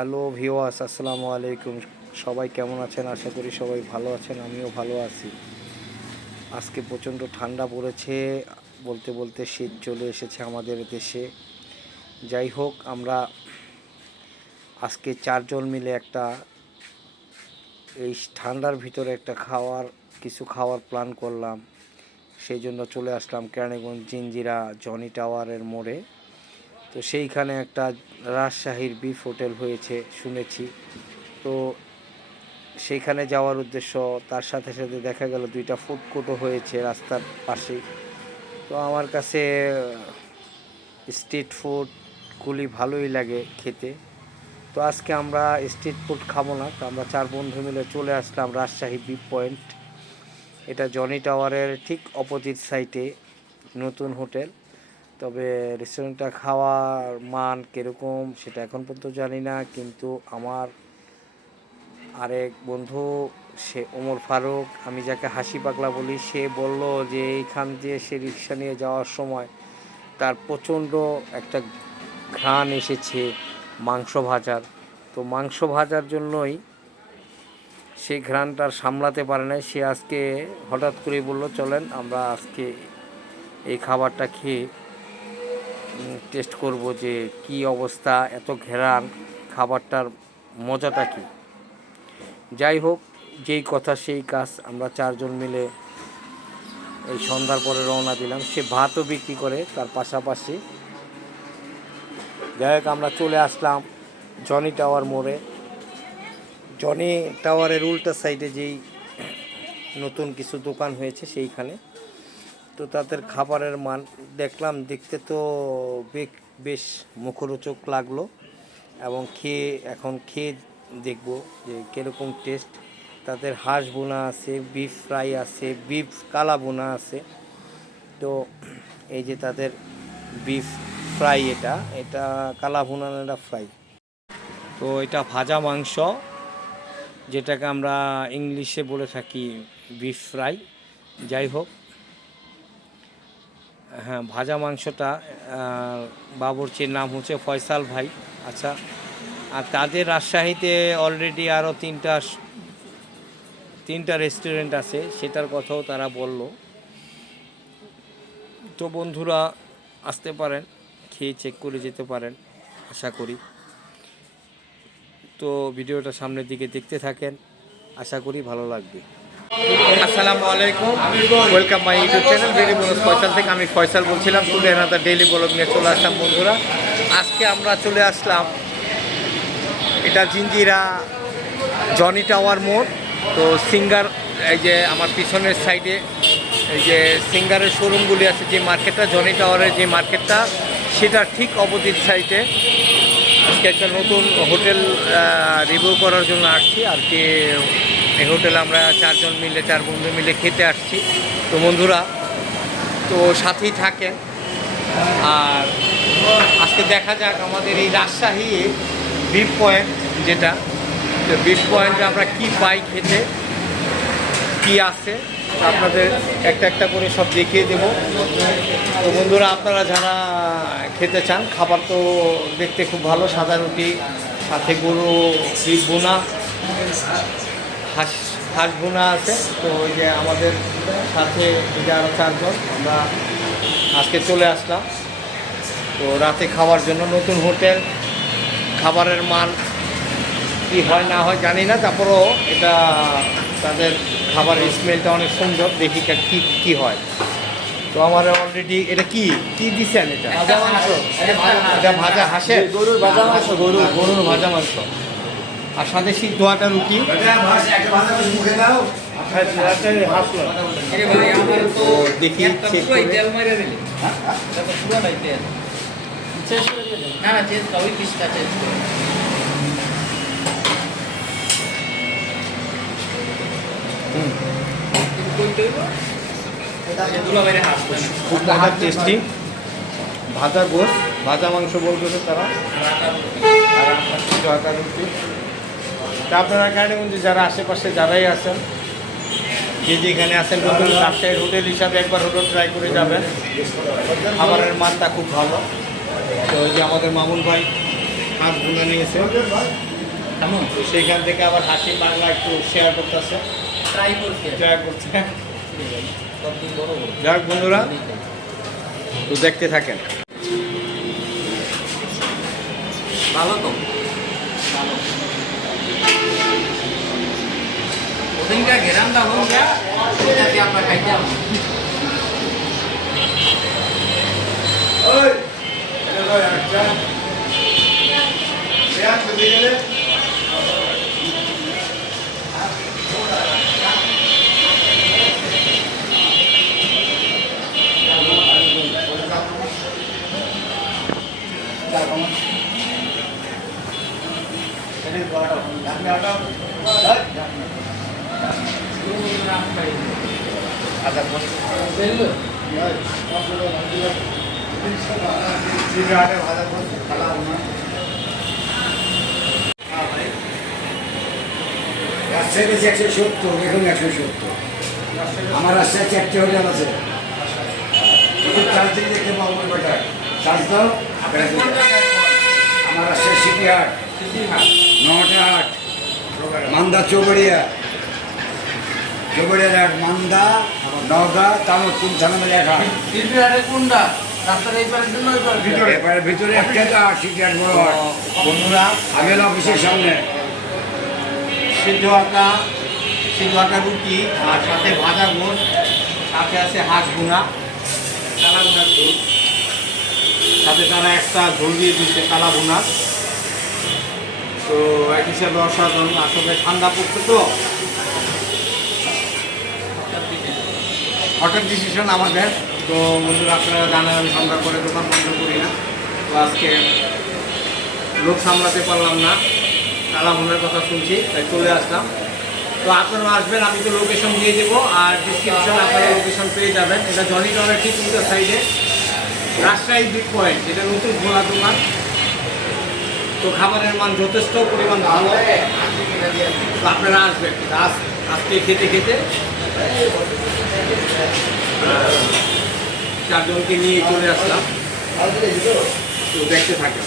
Hello ভিওয়াস আসসালামু আলাইকুম। সবাই কেমন আছেন? আশা করি সবাই ভালো আছেন, আমিও ভালো আছি। আজকে প্রচণ্ড ঠান্ডা পড়েছে, বলতে বলতে শীত চলে এসেছে আমাদের দেশে। যাই হোক, আমরা আজকে চারজন মিলে একটা এই ঠান্ডার ভিতরে একটা খাওয়ার, কিছু খাওয়ার প্ল্যান করলাম। সেই জন্য চলে আসলাম কেরানীগঞ্জ জিঞ্জিরা জনি টাওয়ারের মোড়ে। তো সেইখানে একটা রাজশাহীর বিফ হোটেল হয়েছে, শুনেছি। তো সেইখানে যাওয়ার উদ্দেশ্য, তার সাথে সাথে দেখা গেল দুইটা ফুড কোর্টও হয়েছে রাস্তার পাশেই তো আমার কাছে স্ট্রিট ফুডগুলি ভালোই লাগে খেতে। তো আজকে আমরা স্ট্রিট ফুড খাব না, তো আমরা চার বন্ধু মিলে চলে আসলাম রাজশাহী বিপ পয়েন্ট এটা জনি টাওয়ারের ঠিক অপোজিট সাইটে নতুন হোটেল তবে রেস্টুরেন্টটা খাওয়ার মান কীরকম সেটা এখন পর্যন্ত জানি না, কিন্তু আমার আরেক বন্ধু, সে ওমর ফারুক, আমি যাকে হাসি পাগলা বলি, সে বলল যে এইখান দিয়ে সে রিক্সা নিয়ে যাওয়ার সময় তার প্রচণ্ড একটা ঘ্রাণ এসেছে মাংস ভাজার। তো মাংস ভাজার জন্যই সে ঘ্রাণটা সামলাতে পারে না সে আজকে হঠাৎ করেই বলল, চলেন, আমরা আজকে এই খাবারটা খেয়ে টেস্ট করব যে কি অবস্থা, এত ঘেরান, খাবারটার মজাটা কি? যাই হোক, যেই কথা সেই কাজ, আমরা চারজন মিলে এই সন্ধ্যার পরে রওনা দিলাম। সে ভাতও বিক্রি করে, তার পাশাপাশি যাই হোক, আমরা চলে আসলাম জনি টাওয়ার মোড়ে। জনি টাওয়ারের উল্টা সাইডে যেই নতুন কিছু দোকান হয়েছে, সেইখানে। তো তাদের খাবারের মান দেখলাম, দেখতে তো বেশ মুখরোচক লাগল এবং খেয়ে, এখন খেয়ে দেখব যে কীরকম টেস্ট তাদের হাঁস বোনা আছে বিফ ফ্রাই আছে বিফ কালা বোনা আছে। তো এই যে তাদের বিফ ফ্রাই এটা এটা কালা ভুনানেরা ফ্রাই তো এটা ভাজা মাংস, যেটাকে আমরা ইংলিশে বলে থাকি বিফ ফ্রাই যাই হোক হ্যাঁ ভাজা মাংসটা বাবুর্চির নাম হচ্ছে ফয়সাল ভাই। আচ্ছা আর তাদের রাজশাহীতে অলরেডি আরও তিনটা তিনটা রেস্টুরেন্ট আছে, সেটার কথাও তারা বলল। তো বন্ধুরা, আসতে পারেন, খেয়ে চেক করে যেতে পারেন, আশা করি। তো ভিডিওটা সামনের দিকে দেখতে থাকেন, আশা করি ভালো লাগবে। আসসালামু আলাইকুম। Welcome my YouTube channel vlog Faisal থেকে। আমি ফয়সাল বলছিলাম টুডে এনাদার ডেলি ব্লগ নিয়ে চলে আসলাম, বন্ধুরা। আজকে আমরা চলে আসলাম, এটা জিঞ্জিরা জনি টাওয়ার মোড়। তো সিঙ্গার, এই যে আমার পিছনের সাইডে এই যে সিঙ্গারের শোরুমগুলি আছে, যে মার্কেটটা জনি টাওয়ারের যে মার্কেটটা সেটার ঠিক অপোজিট সাইডে আজকে একটা নতুন হোটেল রিভিউ করার জন্য আসছি। আর কি এই হোটেলে আমরা চারজন মিলে, চার বন্ধু মিলে খেতে আসছি। তো বন্ধুরা, তো সাথেই থাকেন। আর আজকে দেখা যাক আমাদের এই রাজশাহী বিপ পয়েন্ট যেটা। তো বিপ পয়েন্টে আমরা কি পাই খেতে, কি আছে আপনাদের একটা একটা করে সব দেখিয়ে দেব। তো বন্ধুরা, আপনারা যারা খেতে চান, খাবার তো দেখতে খুব ভালো, সাদা রুটি, সাথে গরু বোনা হাঁস হাঁস বোনা আছে। তো ওই যে আমাদের সাথে এই যে আরও চারজন আমরা আজকে চলে আসলাম। তো রাতে খাওয়ার জন্য নতুন হোটেল খাবারের মান কি হয় না হয় জানি না। তারপরও এটা তাদের খাবারের স্মেলটা অনেক সুন্দর দেখি কা- কি হয়। তো আমার অলরেডি এটা কি? কি দিছেন এটা? ভাজা মাংস। এটা ভাজা হাঁসের? গরুর ভাজা মাংস গরু গরুর ভাজা মাংস। আর সাথে সিদ্ধ আটা রুটি তো দেখি না না চেঞ্জ পিসটা চেঞ্জ খুব টেস্টি ভাজা গোস ভাজা মাংস বলতেছে তারা। আর রুটি। তা আপনারা কারণে যারা আশেপাশে যারাই আছেন যে যেখানে আছেন নতুন রাজশাহীর হোটেল হিসাবে একবার হোটেল ট্রাই করে যাবেন। খাবারের মানটা খুব ভালো। তো ওই যে আমাদের মামুন ভাই হাঁস ভুনা নিয়েছে। কেমন? তো সেইখান থেকে আবার হাসি বাংলা একটু শেয়ার করতেছে। ট্রাই করছে। ট্রাই করছে। যাক বন্ধুরা তো দেখতে থাকেন। ভালো তো। ওদিনকার ঘেরানটা হোক যা ওটাকে আমরা খাইতাম রাজশাহীতে যে একশো সত্তর এখন একশো সত্তর আমার রাজশাহী চারটে হোটেল আছে চার্জ থেকে দেখতে পাবো বেটা চার্জ দাও আমার রাজশাহী সিটি হাট নটা হাট মান্দা চৌবড়িয়া। হাট মান্দা নগা তামর তিন থানা মিলে এক হাট কোনটা ভিতরে? এবারে ভিতরে একটা বড় বন্ধুরা আমি অফিসের সামনে। সিদ্ধ আটা সিদ্ধ আটা রুটি আর সাথে ভাজা গোস সাথে আছে হাঁস ভুনা কালা ভুনার ঝোল সাথে তারা একটা ঝোল দিয়ে দিচ্ছে কালা ভুনা তো এক হিসাবে অসাধারণ আসলে ঠান্ডা পড়ছে তো। হঠাৎ ডিসিশন আমাদের। তো বন্ধুরা, আপনারা জানেন আমি ঠান্ডা করে দোকান বন্ধ করি না। তো আজকে লোক সামলাতে পারলাম না। কালা ভুনার কথা শুনছি, তাই চলে আসলাম। তো আপনারা আসবেন, আমি তো লোকেশন দিয়ে দেবো। আর ডিসক্রিপশন আপনারা লোকেশন পেয়ে যাবেন। এটা জনি টনের ঠিক উল্টো সাইডে রাজশাহী বিগ পয়েন্ট এটা নতুন খোলা দোকান। তো খাবারের মান যথেষ্ট পরিমাণ ভালো। তো আপনারা আসবেন। আজ আজকে খেতে খেতে। চারজনকে নিয়ে চলে আসলাম। তো দেখতে থাকেন।